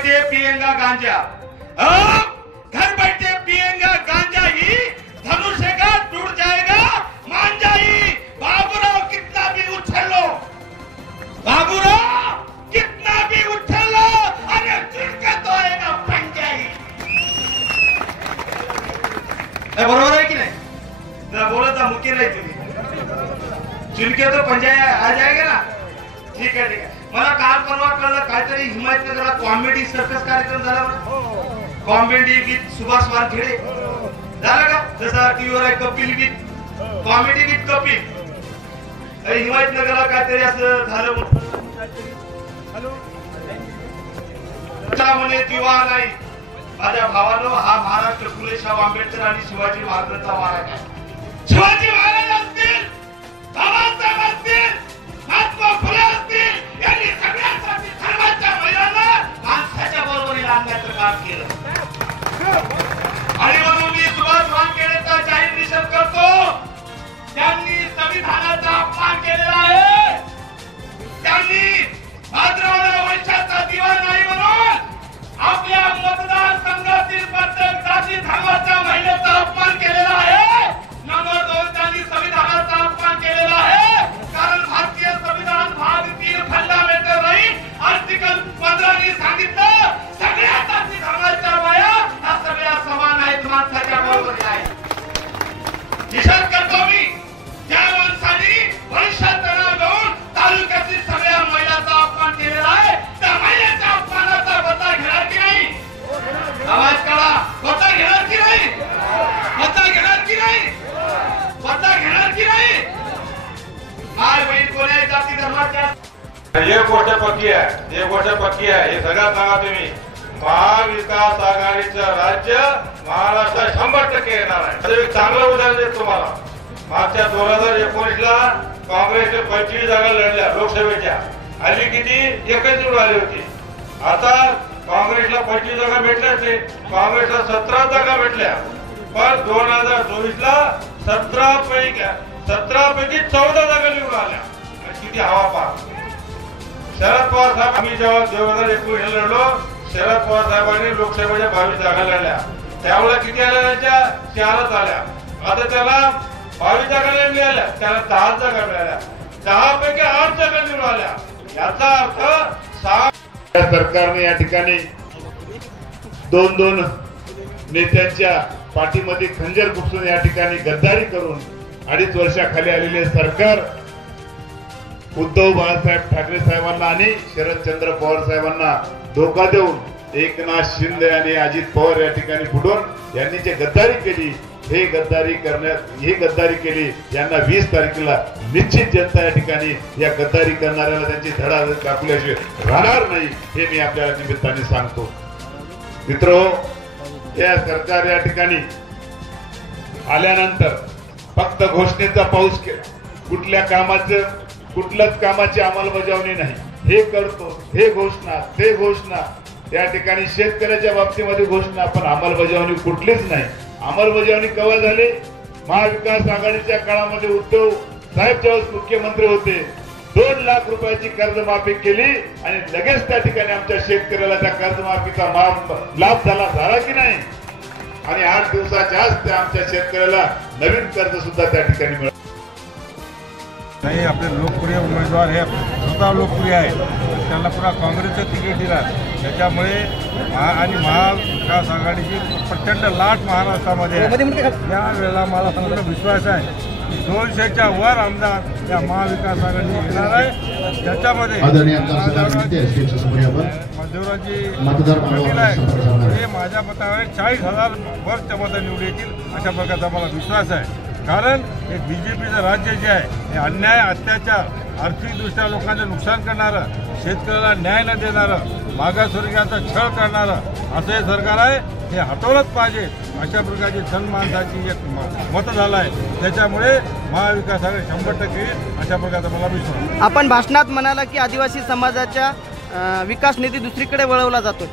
बैठे पिएगा गांजा, घर बैठे पिएगा गांजा ही धनुष्य का टूट जाएगा मांझा ही। बाबूराव कितना भी उछल लो, बाबूराव कितना भी उछल लो, अरे चुनके तो आएगा पंजा ही। बरोबर आहे की नाही? जरा बोलत जा, मुख्य नाही तुम्ही, चुनके तो पंजा आ जाएगा ना। ठीक आहे ठीक आहे। मला काल परवा कळलं काहीतरी हिमायतनगरला कॉमेडी सर्कस कार्यक्रम झाला ना, कॉमेडी विथ सुभाष वानखेडे झाला का? जसा टीव्हीवर आहे Kapil with comedy with Kapil, हिमायतनगरला काहीतरी असं झालं म्हणे किंवा नाही। माझ्या भावानं हा महाराष्ट्र फुले शाहू आंबेडकर आणि शिवाजी महाराजांचा महाराज आहे। शिवाजी महाराज असतील, बाबासाहेब असतील, महात्मा फुले असतील, यांनी सगळ्यांसाठी धर्माच्या महिलांना माणसाच्या बरोबरीला आणण्याचं काम केलं। आणि म्हणून मी सुभाष वानखेडेचा जाहीर निषेध करतो। त्यांनी संविधानाचा अपमान केलेला आहे, त्यांनी भाद्रवला वंशाचा दिवा नाही म्हणून आपल्या मतदारसंघातील प्रत्येक जाती धर्माच्या महिलेचा अपमान केलेला आहे। नंबर 2 त्यांनी संविधानाचा अपमान केलेला आहे, कारण भारतीय संविधान भाग 3 फंडामेंटल राईट आर्टिकल 15 ने सांगितलं सगळ्या जाती धर्माच्या बाया ह्या सगळ्या समान आहेत, माणसाच्या बरोबरीला आहेत। निषेध करतो मी त्या माणसाने वंशाचं नाव घेऊन तालुक्यातील सगळ्या महिलांचा अपमान केलेला आहे। त्या महिलेच्या अपमानाचा बदला घेणार की नाही? आवाज काढा, बदला घेणार की नाही? बदला घेणार की नाही? बदला घेणार की नाही? काय बहीण कोण्या जाती धर्माच्या? एक गोष्ट पक्की आहे, एक गोष्ट पक्की आहे, हे सगळं सांगा तुम्ही। महाविकास आघाडीचं राज्य महाराष्ट्रात 100% येणार आहे। एक चांगलं उदाहरण देतो तुम्हाला। मागच्या 2019 ला काँग्रेसने 25 जागा लढल्या लोकसभेच्या, आली किती? 1च निवडून आली होती। आता काँग्रेसला 25 जागा भेटल्याच नाही, काँग्रेसला 17 जागा भेटल्या, पण 2024 ला 17 पैकी 14 जागा निवडून आल्या। किती हवा पहा। शरद पवार साहेब, आम्ही जेव्हा 2019 लढलो, शरद पवार साहेबांनी लोकसभेच्या 22 जागा लढल्या, त्यावेळेला किती आल्या? त्यांच्या 4च आल्या। आता त्याला 22 जागा नाही मिळाल्या, त्याला 10 जागा मिळाल्या, 10 पैकी 8 जागा निवडून आल्या। याचा अर्थ 6 सरकारने या ठिकाणी दोन नेत्यांच्या पाठीमध्ये खंजर खुपसून या ठिकाणी गद्दारी करून 2.5 वर्षाखाली आलेले सरकार उद्धव बाळासाहेब ठाकरे साहेबांना आणि शरदचंद्र पवार साहेबांना धोका देऊन एकनाथ शिंदे आणि अजित पवार या ठिकाणी फुटून यांनी जे गद्दारी केली, हे गद्दारी केली। यांना 20 तारखेला निश्चित जनता या ठिकाणी या गद्दारी करणाऱ्याला त्यांची धडा दाखवल्याशिवाय राहणार नाही, हे मी आपल्या निमित्ताने सांगतो। मित्रो, या सरकार या ठिकाणी आल्यानंतर फक्त घोषणेचा पाऊस केला, कुठल्याच कामाची अंमलबजावणी नाही। हे करतो, हे घोषणा, ते घोषणा, या ठिकाणी शेतकऱ्याच्या बाबतीमध्ये घोषणा, पण अंमलबजावणी कुठलीच नाही। अंमलबजावणी केव्हा झाली? महाविकास आघाडीच्या काळामध्ये उद्धव साहेब जेव्हा मुख्यमंत्री होते, 2 लाख रुपयाची कर्जमाफी केली आणि लगेच त्या ठिकाणी आमच्या शेतकऱ्याला त्या कर्जमाफीचा लाभ झाला की नाही? आणि 8 दिवसाच्या आत त्या आमच्या शेतकऱ्याला नवीन कर्ज सुद्धा त्या ठिकाणी मिळालं नाही। आपले लोकप्रिय उमेदवार हे स्वतः लोकप्रिय आहे, त्यांना पुन्हा काँग्रेसचं तिकीट दिलं, त्याच्यामुळे आणि महाविकास आघाडीची प्रचंड लाट महाराष्ट्रामध्ये आहे। या वेळेला मला चांगला विश्वास आहे 200च्या वर आमदार या महाविकास आघाडी येणार आहे, ज्याच्यामध्ये हे माझ्या मताने 40,000 वर मतं निवडून येतील अशा प्रकारचा मला विश्वास आहे। कारण हे बीजेपीचं राज्य जे आहे हे अन्याय, अत्याचार, आर्थिकदृष्ट्या लोकांचं नुकसान करणारं, शेतकऱ्याला न्याय न देणारं, मागासवर्गीयांचा छळ करणारं असं हे सरकार आहे। हे हटवलंच पाहिजे अशा प्रकारची जनमानसाची एक मत झालं आहे, त्याच्यामुळे महाविकास आघाडी 100% अशा प्रकारचा मला विश्वास। आपण भाषणात म्हणाला की आदिवासी समाजाच्या विकास निधी दुसरीकडे वळवला जातो,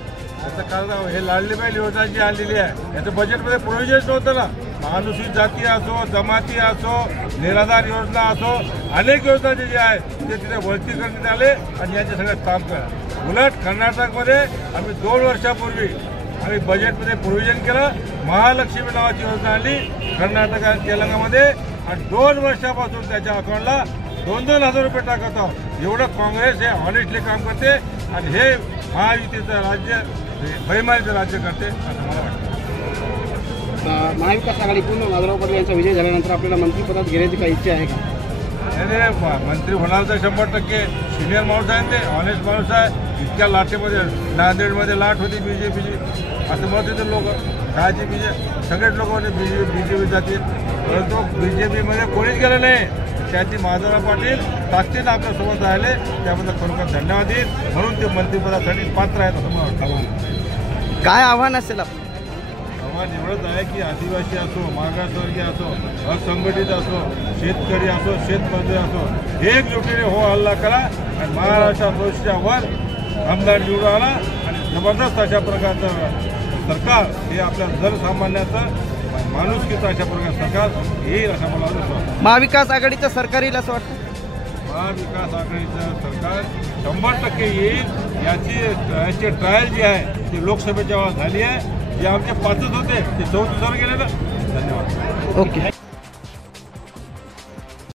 त्याचं कारण हे लाडली बहीण योजना जी आलेली आहे याचं बजेटमध्ये प्रोव्हिजन नव्हतं ना। अनुसूचित जाती असो, जमाती असो, निराधार योजना असो, अनेक योजना जे आहेत ते तिथे वळती करण्यात आले आणि यांचे सगळं काम करा। उलट कर्नाटकमध्ये आम्ही 2 वर्षापूर्वी आम्ही बजेटमध्ये प्रोव्हिजन केलं, महालक्ष्मी नावाची योजना आणली कर्नाटक आणि तेलंगणामध्ये, आणि 2 वर्षापासून त्याच्या अकाउंटला 2-2 हजार रुपये टाकत आहोत. एवढं काँग्रेस हे ऑनेस्टली काम करते आणि हे महायुतीचं राज्य बैमानीचं राज्य करते असं मला वाटतं. महाविकास आघाडीतून माधवराव पाटील यांचा विजय झाल्यानंतर आपल्याला मंत्रिपदात घेण्याची काही इच्छा आहे का? मंत्री होणार तर 100% सिनियर माणूस आहे, ते ऑनेस्ट माणूस आहे. इतक्या लाटेमध्ये नांदेडमध्ये लाट होती बीजेपीची असं म्हणत होते लोक, कायची बीजेपी सगळेच लोक होते बीजेपी जातील, परंतु बीजेपीमध्ये कोणीच गेलं नाही. त्याची माधवराव पाटील ताकदीनं आपल्यासोबत राहिले, त्याबद्दल खरोखर धन्यवाद देईल. म्हणून ते मंत्रिपदासाठी पात्र आहेत असं मला वाटतं. काय आव्हान असेल आपलं? आव्हान एवढंच आहे की आदिवासी असो, मागासवर्गीय असो, असंघटित असो, शेतकरी असो, शेतमजूर असो, एकजुटीने हो हल्ला करा आणि महाराष्ट्र भविष्यावर आमदार निवडून आला आणि जबरदस्त अशा प्रकारचं सरकार हे आपल्या सर्वसामान्याचं माणुसकीचं अशा प्रकारचं सरकार येईल असं मला वाटतं. महाविकास आघाडीचं सरकार येईल असं वाटतं? महाविकास आघाडीचं सरकार 100% येईल. याची ट्रायल जी आहे ती लोकसभेच्या वेळा झाली आहे. जे आमचे 5च होते ते 34 वर गेले ना. धन्यवाद. ओके.